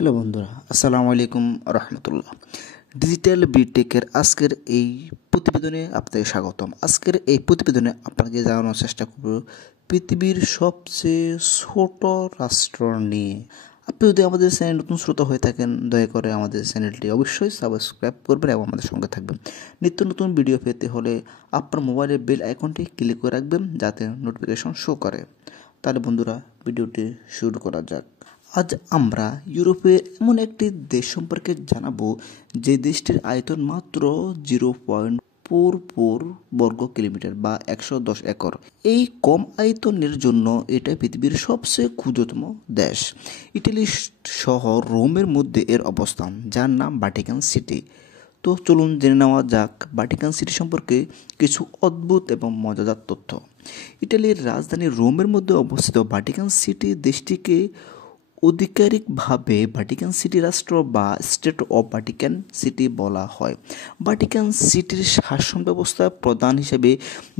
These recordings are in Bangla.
হ্যালো বন্ধুরা, আসসালামু আলাইকুম রহমতুল্লাহ। ডিজিটাল বিটেকের আজকের এই প্রতিবেদনে আপনাকে স্বাগতম। আজকের এই প্রতিবেদনে আপনাকে জানানোর চেষ্টা করব পৃথিবীর সবচেয়ে ছোট রাষ্ট্র নিয়ে। আপনি যদি আমাদের চ্যানেল নতুন শ্রোতা হয়ে থাকেন, দয়া করে আমাদের চ্যানেলটি অবশ্যই সাবস্ক্রাইব করবেন এবং আমাদের সঙ্গে থাকবেন। নিত্য নতুন ভিডিও পেতে হলে আপনার মোবাইলের বেল আইকনটি ক্লিক করে রাখবেন, যাতে নোটিফিকেশন শো করে। তাহলে বন্ধুরা, ভিডিওটি শুরু করা যাক। আজ আমরা ইউরোপের এমন একটি দেশ সম্পর্কে জানাবো যে দেশটির আয়তন মাত্র 0.44 বর্গ কিলোমিটার বা 110 একর। এই কম আয়তনের জন্য এটা পৃথিবীর সবচেয়ে ক্ষুদ্রতম দেশ। ইটালির শহর রোমের মধ্যে এর অবস্থান, যার নাম ভাটিকান সিটি। তো চলুন জেনে নেওয়া যাক ভাটিকান সিটি সম্পর্কে কিছু অদ্ভুত এবং মজাদার তথ্য। ইটালির রাজধানী রোমের মধ্যে অবস্থিত ভাটিকান সিটি দেশটিকে আধিকারিকভাবে ভাটিকান সিটি রাষ্ট্র বা স্টেট অফ ভাটিকান সিটি বলা হয়। ভাটিকান সিটির শাসন ব্যবস্থার প্রধান হিসেবে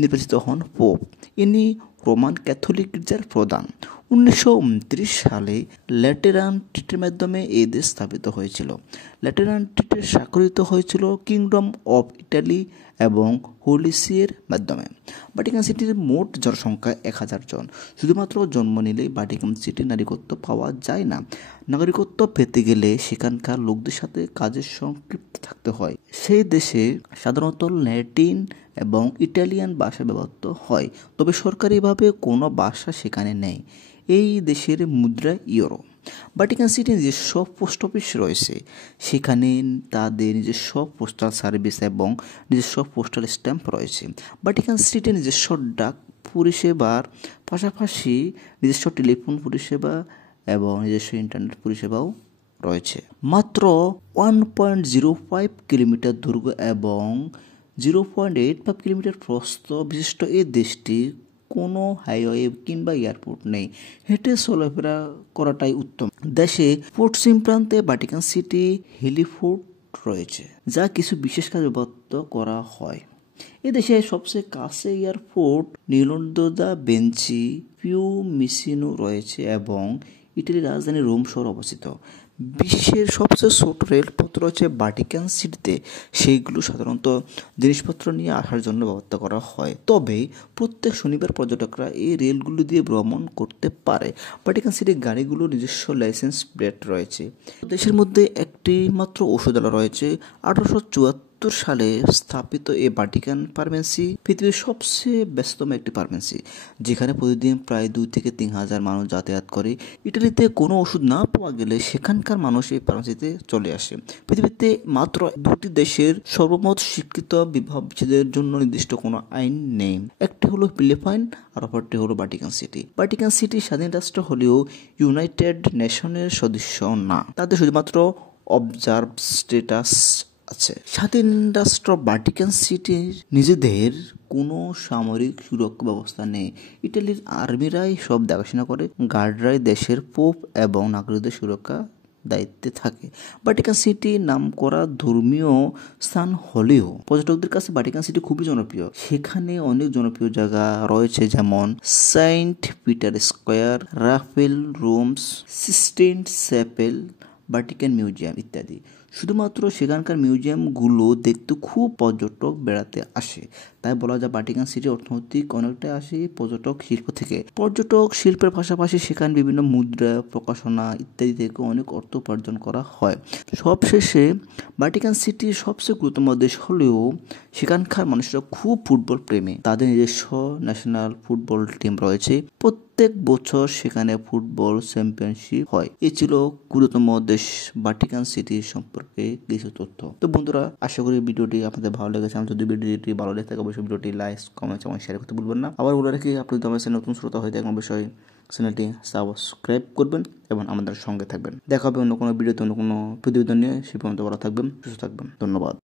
নির্বাচিত হন পোপ। ইনি রোমান ক্যাথলিক গির্জার প্রধান। 1929 সালে ল্যাটেরান ট্রিটির মাধ্যমে এই দেশ স্থাপিত হয়েছিল। ল্যাটেরান ট্রিটি স্বাক্ষরিত হয়েছিল কিংডম অফ ইটালি এবং হোলি সির মাধ্যমে। ভাটিকান সিটির মোট জনসংখ্যা 1000 জন। শুধুমাত্র জন্ম নিলেই ভাটিকান সিটির নাগরিকত্ব পাওয়া যায় না। নাগরিকত্ব পেতে গেলে সেখানকার লোকদের সাথে কাজের সংক্ষিপ্ত থাকতে হয়। সেই দেশে সাধারণত ল্যাটিন এবং ইটালিয়ান ভাষা ব্যবহৃত হয়, তবে সরকারিভাবে কোনো ভাষা সেখানে নেই। এই দেশের মুদ্রা ইউরো। ভাটিকান সিটির নিজস্ব পোস্ট অফিস রয়েছে। সেখানে তাদের নিজস্ব পোস্টাল সার্ভিস এবং নিজস্ব পোস্টাল স্ট্যাম্প রয়েছে। ভাটিকান সিটির নিজস্ব ডাক পরিষেবার পাশাপাশি নিজস্ব টেলিফোন পরিষেবা এবং নিজস্ব ইন্টারনেট পরিষেবাও রয়েছে। মাত্র 1.05 কিলোমিটার দৈর্ঘ্য এবং 0.85 কিলোমিটার প্রস্থ বিশিষ্ট এই দেশটি কোনো হাইওয়ে কিংবা এয়ারপোর্ট নেই। হেঁটে চলাফেরা করাটাই উত্তম। দেশে পশ্চিম প্রান্তে ভাটিকান সিটি হেলিপোর্ট রয়েছে, যা কিছু বিশেষ কাজে ব্যবহৃত করা হয়। এদেশে সবচেয়ে কাছে এয়ারপোর্ট লিওনার্দো দা ভিঞ্চি ফিউমিসিনো রয়েছে এবং ইটালির রাজধানী রোম শহর অবস্থিত। বিশ্বের সবচেয়ে ছোট রেলপথ রয়েছে ভাটিকান সিটিতে। সেইগুলো সাধারণত জিনিসপত্র নিয়ে আসার জন্য ব্যবহার করা হয়, তবে প্রত্যেক শনিবার পর্যটকরা এই রেলগুলো দিয়ে ভ্রমণ করতে পারে। ভাটিকান সিটির গাড়িগুলো নিজস্ব লাইসেন্স প্লেট রয়েছে। দেশের মধ্যে একটি মাত্র ঔষধালয় রয়েছে। 1874 সালে স্থাপিত এই ভাটিকান ফার্মেসি পৃথিবীর সবচেয়ে ব্যস্ততম একটি ফার্মেসি, যেখানে প্রতিদিন প্রায় 2 থেকে 3 হাজার মানুষ যাতায়াত করে। ইটালিতে কোনো ওষুধ না পাওয়া গেলে সেখানকার মানুষ এই ফার্মেসিতে চলে আসে। পৃথিবীতে মাত্র 2টি দেশের সর্বমোট স্বীকৃত বিবাহ বিচ্ছেদের জন্য নির্দিষ্ট কোনো আইন নেই। একটি হলো ফিলিপাইন আর অপরটি হলো ভাটিকান সিটি। ভাটিকান সিটি স্বাধীন রাষ্ট্র হলেও ইউনাইটেড নেশনের সদস্য না। তাদের শুধুমাত্র অবজার্ভ স্ট্যাটাস আছে। স্বাধীন রাষ্ট্র ভাটিকান সিটির নিজেদের কোনো সামরিক সুরক্ষা ব্যবস্থা নেই। ইটালির আর্মিরাই সব দেখাশোনা করে। গার্ডরাই দেশের পোপ এবং নাগরিকদের সুরক্ষা দায়িত্বে থাকে। ভাটিকান সিটি নামকরা ধর্মীয় স্থান হলেও পর্যটকদের কাছে ভাটিকান সিটি খুবই জনপ্রিয়। সেখানে অনেক জনপ্রিয় জায়গা রয়েছে, যেমন Saint Peter square, Raphael Rooms, Sistine Chapel, Vatican museum ইত্যাদি। শুধুমাত্র সেখানকার মিউজিয়ামগুলো দেখতে খুব পর্যটক বেড়াতে আসে। তাই বলা যায় ভাটিকান সিটি অর্থনৈতিক অনেকটাই আসে পর্যটক শিল্প থেকে। পর্যটক শিল্পের পাশাপাশি সেখানে বিভিন্ন মুদ্রা, প্রকাশনা ইত্যাদি থেকে অনেক অর্থ উপার্জন করা হয়। সবশেষে ভাটিকান সিটি সবচেয়ে গুরুত্বপূর্ণ দেশ হলেও সেখানকার মানুষরা খুব ফুটবল প্রেমী। তাদের নিজস্ব ন্যাশনাল ফুটবল টিম রয়েছে। প্রত্যেক বছর সেখানে ফুটবল চ্যাম্পিয়নশিপ হয়। এই ছিল গুরুত্বতম দেশ ভাটিকান সিটি সম্পর্কে কিছু তথ্য। তো বন্ধুরা, আশা করি ভিডিওটি আপনাদের ভালো লেগেছে। আমি যদি ভিডিওটি ভালো লেগে থাকে অবশ্যই ভিডিওটি লাইক, কমেন্ট এবং শেয়ার করতে ভুলবেন না। আবার বলে রাখি, আপনি যদি আমার নতুন শ্রোতা হয়ে থাকেন অবশ্যই চ্যানেলটি সাবস্ক্রাইব করবেন এবং আমাদের সঙ্গে থাকবেন। দেখা হবে অন্য কোনো ভিডিওতে, অন্য কোনো প্রতিবেদন নিয়ে। সে পর্যন্ত ভালো থাকবেন, সুস্থ থাকবেন। ধন্যবাদ।